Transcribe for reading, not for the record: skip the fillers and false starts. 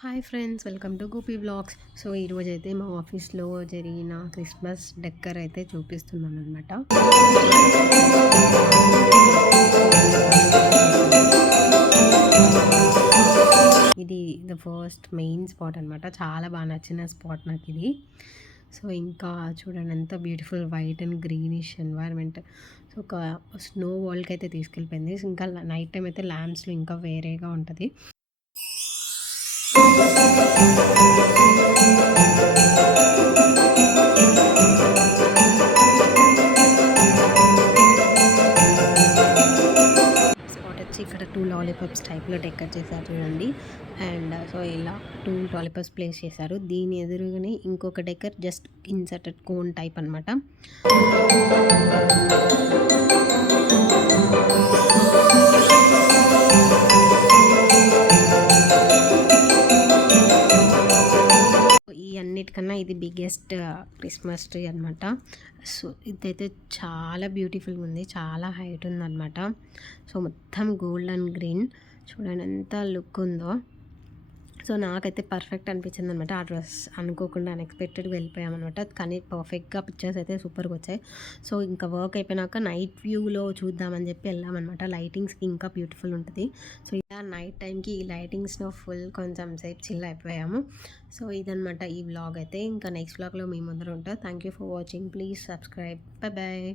Hi friends, welcome to Gopi vlogs. So ఈరోజు అయితే మా ఆఫీస్లో జరిగిన క్రిస్మస్ డెక్కర్ అయితే చూపిస్తున్నాను అనమాట. ఇది ద ఫస్ట్ మెయిన్ స్పాట్ అనమాట. చాలా బాగా నచ్చిన స్పాట్ నాకు ఇది. సో ఇంకా చూడండి ఎంత beautiful white and greenish environment. So ఒక స్నో వరల్డ్కి అయితే తీసుకెళ్ళిపోయింది. ఇంకా నైట్ టైం అయితే ల్యాంప్స్లో ఇంకా వేరేగా ఉంటుంది. స్పాట్ వచ్చి ఇక్కడ 2 లాలీపాప్స్ టైప్లో డెకరేట్ చేశారు చూడండి. అండ్ సో ఇలా 2 లాలీపాప్స్ ప్లేస్ చేశారు. దీని ఎదురుగానే ఇంకొక decor just inserted cone type అనమాట. ఈ అన్నిటికన్నా ఇది బిగ్గెస్ట్ క్రిస్మస్ ట్రీ అనమాట. సో ఇదైతే చాలా బ్యూటిఫుల్గా ఉంది, చాలా హైట్ ఉందన్నమాట. సో మొత్తం గోల్డ్ అండ్ గ్రీన్ చూడండి ఎంత లుక్ ఉందో. సో నాకైతే పర్ఫెక్ట్ అనిపించింది అనమాట. ఆ డ్రెస్ అనుకోకుండా అన్ఎక్స్పెక్టెడ్గా వెళ్ళిపోయామన్నమాట. కానీ పర్ఫెక్ట్గా పిక్చర్స్ అయితే సూపర్గా వచ్చాయి. సో ఇంకా వర్క్ అయిపోయినాక నైట్ వ్యూలో చూద్దామని చెప్పి వెళ్ళామన్నమాట. లైటింగ్స్కి ఇంకా బ్యూటిఫుల్ ఉంటుంది. సో ఇలా నైట్ టైంకి ఈ లైటింగ్స్లో ఫుల్ కొంచెం సేపు చిల్ అయిపోయాము. సో ఇదనమాట ఈ వ్లాగ్ అయితే. ఇంకా నెక్స్ట్ వ్లాగ్లో మీ ముందర ఉంటా. Thank you for watching. Please subscribe. Bye bye.